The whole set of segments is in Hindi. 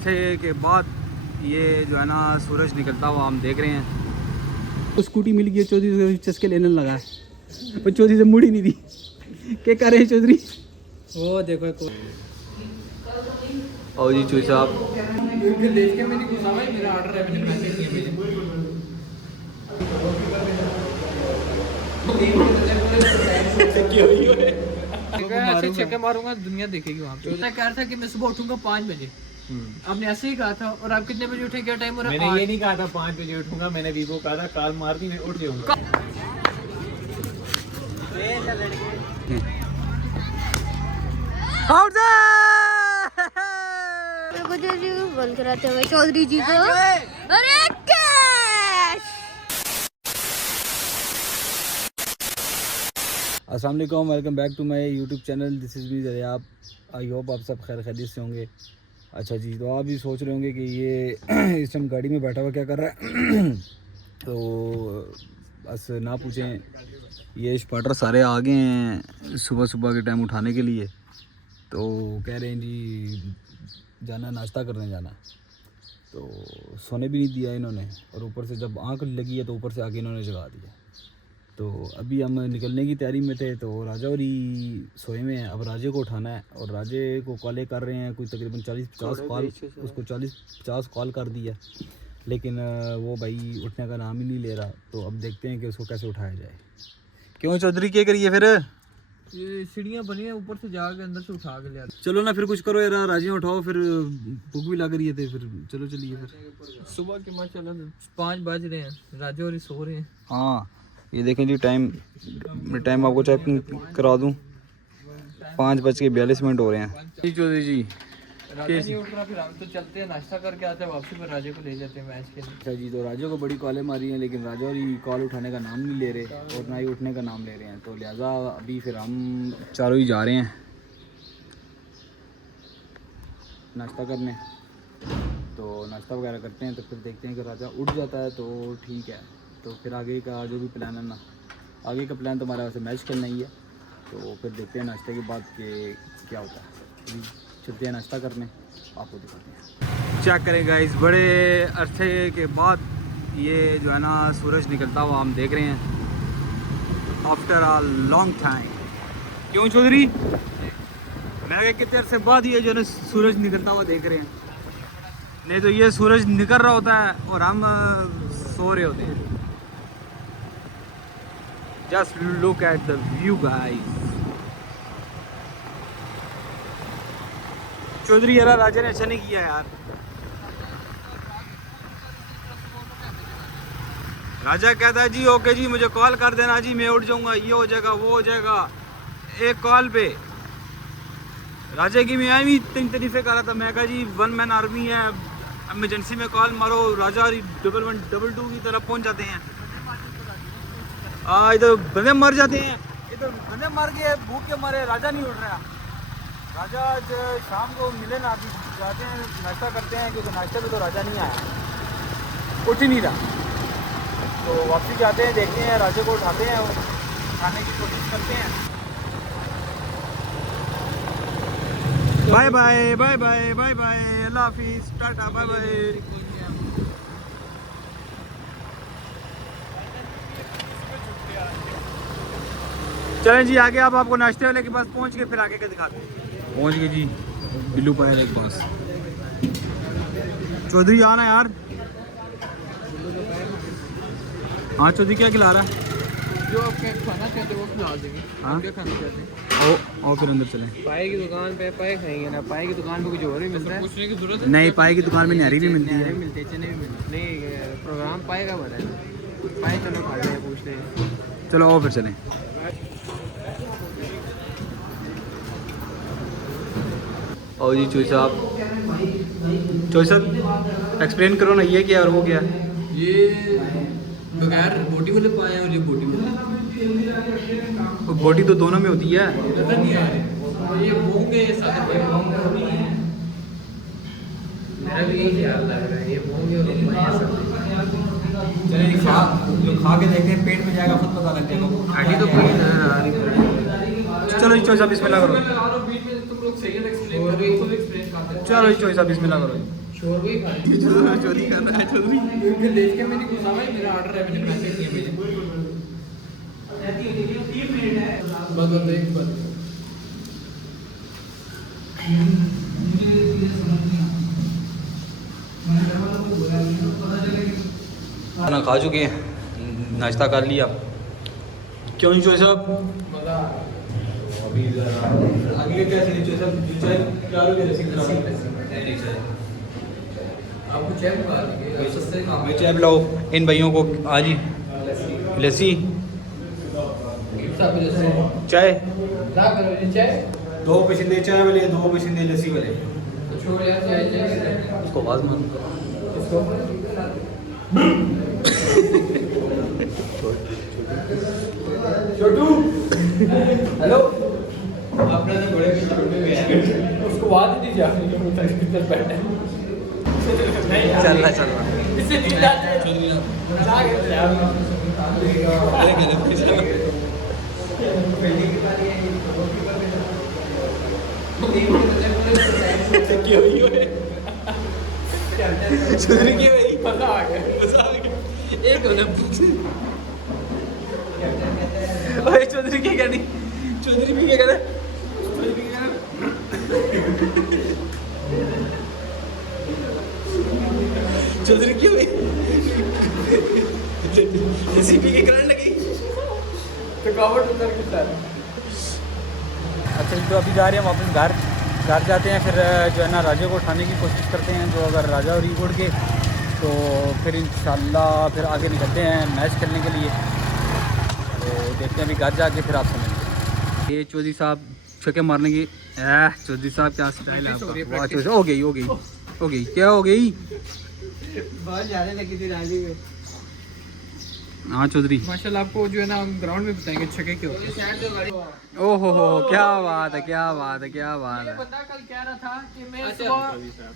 अरसे के बाद ये जो है ना सूरज निकलता हुआ हम देख रहे हैं। तो स्कूटी मिल गई, चौधरी से चस्के लेने लगा है, पर चौधरी से मुड़ी नहीं दी। क्या कर रहे हैं चौधरी? वो देखो और जी चौधरी साहब देख के मैंने गुस्सा है, मेरा ऑर्डर है, मैंने पैसे किए ऐसे छक्के मारूंगा दुनिया देखेगी वहाँ पे। मैं कह रहा था कि मैं सुबह उठूंगा 5 बजे, आपने ऐसे ही कहा था। और आप कितने बजे उठे? क्या टाइम हो रहा है? मैंने ये नहीं कहा था 5 बजे उठूंगा, मैंने वीवो कहा था कॉल मार दी मैं उठ जाऊंगा। बंद कराते हुए चौधरी जी को। अरे कैश! अस्सलाम वालेकुम, welcome back to my YouTube channel. This is me दरियाब। I hope आप सब खैर खैरियत से होंगे। अच्छा जी, तो आप भी सोच रहे होंगे कि ये इस टाइम गाड़ी में बैठा हुआ क्या कर रहा है। तो बस ना पूछें, ये स्पार्टर सारे आ गए हैं सुबह सुबह के टाइम उठाने के लिए। तो कह रहे हैं जी जाना, नाश्ता करने जाना। तो सोने भी नहीं दिया इन्होंने, और ऊपर से जब आँख लगी है तो ऊपर से आके इन्होंने जगा दिया। तो अभी हम निकलने की तैयारी में थे, तो राजा और ही सोए में हैं। अब राजे को उठाना है, और राजे को कॉलें कर रहे हैं, कोई तकरीबन 40-50 कॉल, उसको 40-50 कॉल कर दिया, लेकिन वो भाई उठने का नाम ही नहीं ले रहा। तो अब देखते हैं कि उसको कैसे उठाया जाए। क्यों चौधरी, क्या करिए फिर? ये सीढ़ियाँ बनी है, ऊपर से जाके अंदर से उठा के ले आते। चलो ना फिर कुछ करो यार, राजे उठाओ, फिर भूख भी लग रही है। फिर चलो चलिए फिर। सुबह के माँ चलो 5 बज रहे हैं, राजा और सो रहे हैं। हाँ ये देखें जी, टाइम आपको चेक करा दूँ, 5:42 हो रहे हैं जी। चौधरी जी राजा नहीं उठ रहा, फिर हम तो चलते हैं, नाश्ता करके आते हैं, वापसी पर राजे को ले जाते हैं मैच के लिए। अच्छा जी, तो राजा को बड़ी कॉलें मारी हैं, लेकिन राजा और ही कॉल उठाने का नाम नहीं ले रहे, और ना ही उठने का नाम ले रहे हैं। तो लिहाजा अभी फिर हम चारों ही जा रहे हैं नाश्ता करने। तो नाश्ता वगैरह करते हैं, तो फिर देखते हैं कि राजा उठ जाता है तो ठीक है। तो फिर आगे का जो भी प्लान है ना, आगे का प्लान तो हमारा वैसे मैच खेलना ही है। तो फिर देखते हैं नाश्ते के बाद कि क्या होता है। अभी चलते हैं नाश्ता करने, आपको दिखाते हैं। चेक करें गाइस, बड़े अरसे के बाद ये जो है ना सूरज निकलता हुआ हम देख रहे हैं, आफ्टर अ लॉन्ग टाइम। क्यों चौधरी? मैं कितने अरसे बाद ये जो है ना सूरज निकलता हुआ देख रहे हैं। नहीं तो ये सूरज निकल रहा होता है और हम सो रहे होते हैं। Just look at the view guys। Chaudhary यार, राजा ने अच्छा नहीं किया यार। राजा कहता है जी ओके जी, मुझे कॉल कर देना जी, मैं उठ जाऊंगा, ये हो जाएगा वो हो जाएगा, एक कॉल पे। राजा की मैं भी 3 तरीफे कर रहा था। मैं कहा जी 1 मैन आर्मी है, इमरजेंसी में कॉल मारो, राजा 1122 की तरफ पहुंच जाते हैं। इधर बंदे मर जाते हैं, इधर बंदे मर गए भूख के मारे, राजा नहीं उठ रहा। राजा आज शाम को मिले ना, अभी जाते हैं नाश्ता करते हैं, क्योंकि नाश्ते में तो राजा नहीं आया, उठ ही नहीं रहा। तो वापसी जाते हैं, देखते हैं, राजा को उठाते हैं और खाने की कोशिश करते हैं। Bye bye bye bye bye bye, अल्लाह हाफिज़, टाटा बाय बाय। चलें जी आगे, आप आपको नाश्ते वाले के पास पहुंच के फिर आगे के दिखाते हैं। पहुंच गए जी बिल्लू पायर के पास। चौधरी आना यार। हाँ चौधरी, क्या खिला रहा है? जो आप खाना चाहते हो वो खिला देंगे। आप क्या खाना चाहते हैं? आओ फिर अंदर चलें। पाए की दुकान पे पाए खाएंगे ना, पाए की दुकान पे कुछ और ही मिलता है। पूछने की जरूरत नहीं, पाए की दुकान में नहरी भी मिलती है, मिलते चने भी मिलते। नहीं प्रोग्राम पाए का बना है, पाए चलो खा लें, पूछते हैं। चलो आओ फिर चलें। और जी चोई साहब एक्सप्लेन करो ना, ये क्या और वो क्या? ये बगैर बोटी वाले पाए हैं और ये बोटी वाले। बॉडी तो दोनों में होती है। नजर नहीं आ रहे, ये मूंग है, ये सादे पाए नहीं है। मेरा भी यही ख्याल लग रहा है, ये मूंग है और पाए सादे। चलिए खा के देखते हैं, पेट में जाएगा खुद पता लग जाएगा। आगे तो पूरी नजर आ रही है। चलो जी चोई साहब बिस्मिल्लाह करो। तुम लोग सही है एक्सप्लेन कर रहे हो, एक्सप्लेन करते हैं। चलो जी चोई साहब बिस्मिल्लाह करो। शोर भी खा चोरी कर रहा है चोरी देख के मैंने गुस्सा है मेरा ऑर्डर है मैंने पैसे दिए मुझे बस एक बार खाना खा चुके हैं, नाश्ता कर लिया। क्यों नहीं चोरी साहब? अभी आगे कैसे नहीं चोरी साहब? चाय क्या लोगे? आपको चाय बुला दीजिए सस्ते काम भाई चाय पिलाओ इन भाइयों को। हाँ जी, लस्सी चाय, चाय 2 पसंदे चाय वाले, 2 पसंदे लस्सी वाले। छोड़ यार चाय उसको आवाज मारो। छोटू हेलो, आपने तो बड़े छोटे में है उसको बात नहीं जाने किधर बैठे चल रहा इससे नींद आती है चौधरी की भाई मजा आ गया एक भाई चौधरी की कहनी, चौधरी भी क्या कह रहा है? चौधरी की भाई रेसिपी की करने लगी थकावट उतर के साथ। अच्छा तो अभी जा रहे हैं वापस घर जाते हैं, फिर जो है ना राजा को उठाने की कोशिश करते हैं। जो अगर राजा और रिकॉर्ड के तो फिर इंशाल्लाह फिर आगे निकलते हैं मैच खेलने के लिए। तो देखते हैं अभी घर जाके फिर आपसे मिलते हैं। ये चौधरी साहब छक्के मारने की चौधरी साहब क्या स्टाइल है आपका? हो गई क्या हो गई? बहुत ज्यादा लगी थी राजी में। हाँ चौधरी माशाल्लाह आपको जो है ना हम ग्राउंड में बताएंगे छक्के क्यों होते हैं। ओहो हो, क्या बात है, क्या बात है, क्या बात है। बंदा कल कह रहा था कि मैं सुबह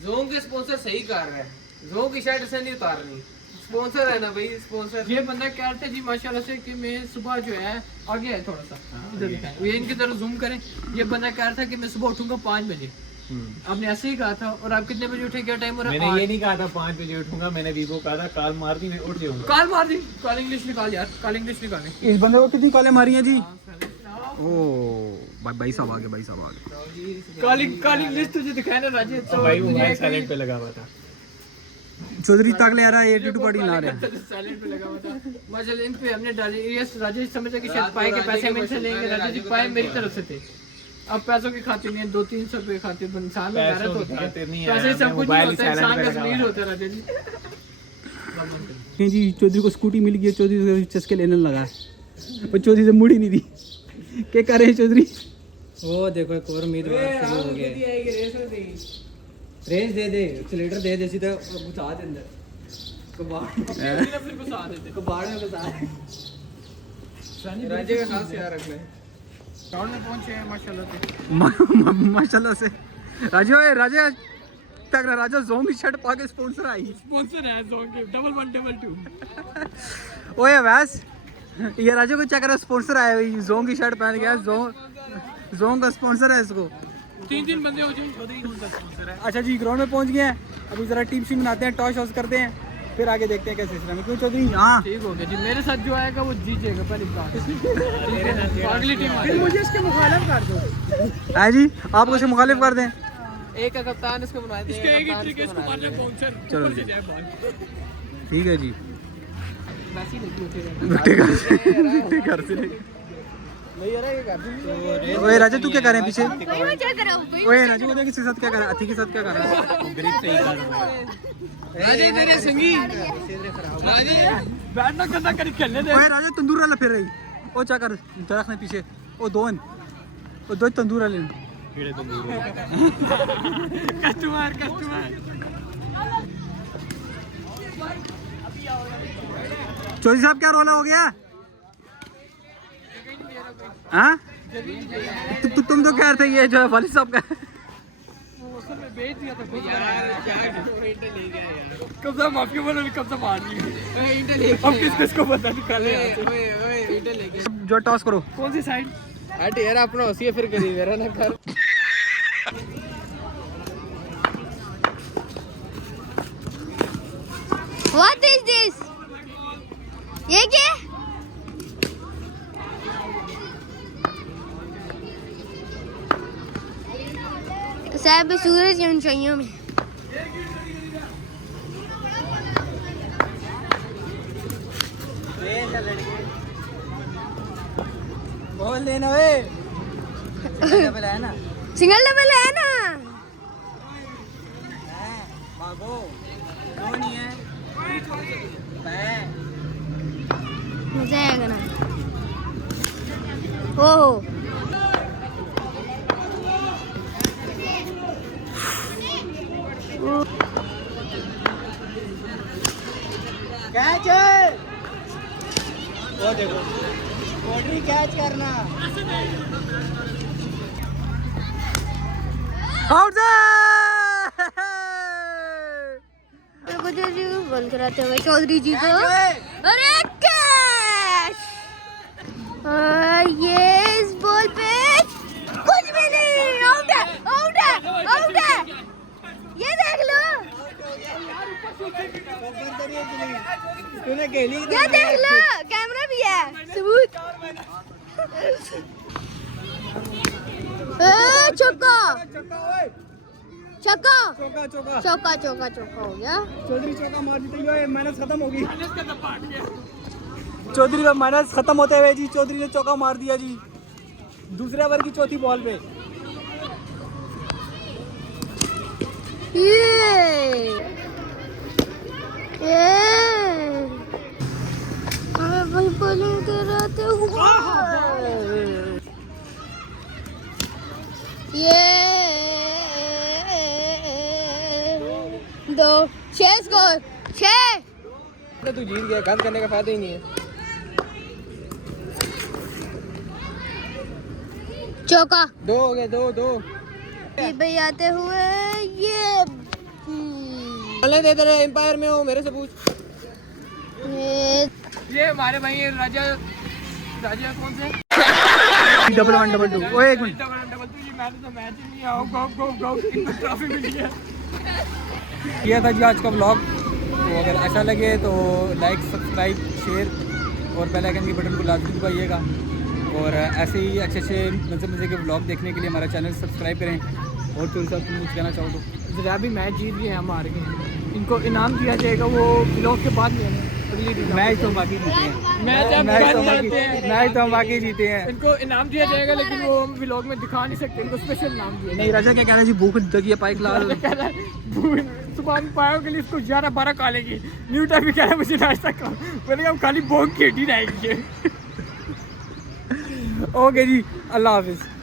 जोंग के स्पॉन्सर सही कर रहा है, जोंग की शर्ट से नहीं उतारनी, स्पॉन्सर है ना भाई स्पॉन्सर। ये बंदा कह रहा था जी माशाल्लाह से कि मैं सुबह जो है आगे है थोड़ा सा इधर दिखाएं, ये इनकी तरफ जूम करें। ये बंदा कह रहा था कि मैं सुबह उठूंगा 5 बजे। आपने ऐसे ही कहा था और आप कितने बजे उठे? क्या टाइम हो रहा है? मैंने ये नहीं कहा था 5 बजे उठूंगा, मैंने वीवो कहा था काल मार दी मैं उठ जाऊंगा। काल मार दी, काल इंग्लिश निकाल यार, काल इंग्लिश निकालें। इस बंदे को कितनी कॉलें मारी हैं जी? ओ भाई साहब आ गए, भाई साहब आ गए। काल इंग्लिश तुझे दिखाया ना राजे तो भाई वो मोबाइल साइलेंट पे लगा हुआ था। चौधरी तक ले आ रहा है, ये टू पार्टी ला रहा है। साइलेंट पे लगा हुआ था। माशाल्लाह इन पे हमने डाली। ये राजेश समझा कि शायद पाए के पैसे हम इनसे लेंगे। राजेश जी पाए मेरी तरफ से थे, अब पैसों की खातिर नहीं है, 200-300 रुपए खातिर इंसान में गैरत होती है। पैसे सब कुछ नहीं होता, इंसान का जमीर होता है। राजेश जी जी चौधरी को स्कूटी मिल गई, चौधरी से चस्के लेने लगा है और चौधरी से मुड़ी नहीं दी। क्या कर रहे हैं चौधरी? वो देखो एक और उम्मीदवार शुरू हो गया है। रेस दे दे, एक्सीलेटर दे दे सीधा घुसा दे अंदर कबाड़ में घुसा दे, कबाड़ में घुसा दे। राजे का खास यार रख ले। ग्राउंड में पहुंचे हैं माशाल्लाह से। माशाल्लाह से राजा तक राजा जोंग की शर्ट पा के स्पॉन्सर आई। स्पॉन्सर है जोंग के 1122। ओए वैस ये राजा को चेक करो, स्पॉन्सर आया भाई, जोंग की शर्ट पहन गया। जोंग का स्पॉन्सर है इसको। 3 बंदे हो जाएंगे, चौधरी कौन सा स्पॉन्सर है? अच्छा जी ग्राउंड में पहुंच गए हैं, अभी जरा टीम शीम बनाते हैं, टॉस वॉस करते हैं, फिर आगे देखते हैं कैसे सिस्टम है। क्यों चौधरी? हाँ ठीक हो गया जी, मेरे साथ जो आएगा वो जीतेगा पहली बात। अगली टीम फिर मुझे इसके मुखालिफ कर दो। है जी, आप उसे मुखालिफ कर दें। एक का कप्तान इसको बना दे, इसके एक ही ट्रिक है इसको मारना बाउंसर। चलो जी ठीक है जी। वैसे ही लगी उठेगा घर से नहीं। ओए राजा तू क्या कर रहे हैं पीछे? भाई मैं क्या कर रहा हूँ भाई? ओए राजा को देख किसके साथ क्या कर रहा है? अति के साथ क्या कर रहा है? ग्रिप सही कर रहा है। राजे तेरे संगी राजे बैठना करना कर खेलने दे। ओए राजा तंदूर वाला फिर रही। ओ क्या कर दरख्त में पीछे? ओ दो तंदूर वाले कस्टमर चौधरी साहब क्या रोना हो गया? हाँ तुम तो कह रहे थे ये जो है वालिद साहब का बेच दिया था कब्जा माफिया वालों ने कब्जा मार लिया। अब किसको पता निकाले जो टॉस करो। कौन सी साइड? हट यार अपना होसी फिर करी मेरा ना कर। ये क्या? साहब सूरज की ऊंचाइयों में बोल लेना वे डबल है ना सिंगल डबल है ना भागो दो नहीं है मजा आएगा ना ओहो कैच वो देखो बॉडी कैच करना आउट बंद कराते हुए चौधरी जी को अरे कैच ये इस बॉल पे कुछ भी नहीं आउट है आउट है आउट है ये देख लो तूने खेली ये देख लो कैमरा भी है सबूत चौका चौका चौका चौका चौका चौका चौका हो गया चौधरी चौका मार जीते हुए माइनस खत्म होगी चौधरी का माइनस खत्म होते हुए जी चौधरी ने चौका मार दिया जी दूसरे ओवर की चौथी बॉल पे बॉलिंग कराते हुए ये 2 6 स्कोर 6 तू जीत गया गंद करने का फायदा ही नहीं है चौका 2 हो गए 2 भाई आते हुए ये चले दे तेरे एम्पायर में हो मेरे से पूछ ये ये हमारे भाई राजा राजा कौन से डबल 1 डबल 2 ओए एक मिनट डबल तो ये मैंने तो मैच ही नहीं आओ गो इनको ट्रॉफी मिली है किया था जी आज का ब्लॉग तो अगर अच्छा लगे तो लाइक सब्सक्राइब शेयर और बेल आइकन के बटन को लाजमी दबाइएगा और ऐसे ही अच्छे अच्छे मज़े के ब्लॉग देखने के लिए हमारा चैनल सब्सक्राइब करें और तो साहब तुम कुछ कहना चाहो तो जरा भी मैच जीत गए हम हार गए इनको इनाम दिया जाएगा वो ब्लॉग के बाद में मैच तो बाकी जीते हैं मैच तो हम बाकी जीते हैं इनको इनाम दिया जाएगा लेकिन वो हम व्लॉग में दिखा नहीं सकते इनको स्पेशल इनाम दिया नहीं राजा क्या कहना जी भूख लगी है पाइक ला सुबह पायों के लिए इसको 11-12 खालेगी न्यूटा भी कह रहा है मुझे नाश्ता करो मैंने कहा हम खाली भोग खेटी रहेंगे ओके जी अल्लाह हाफिज़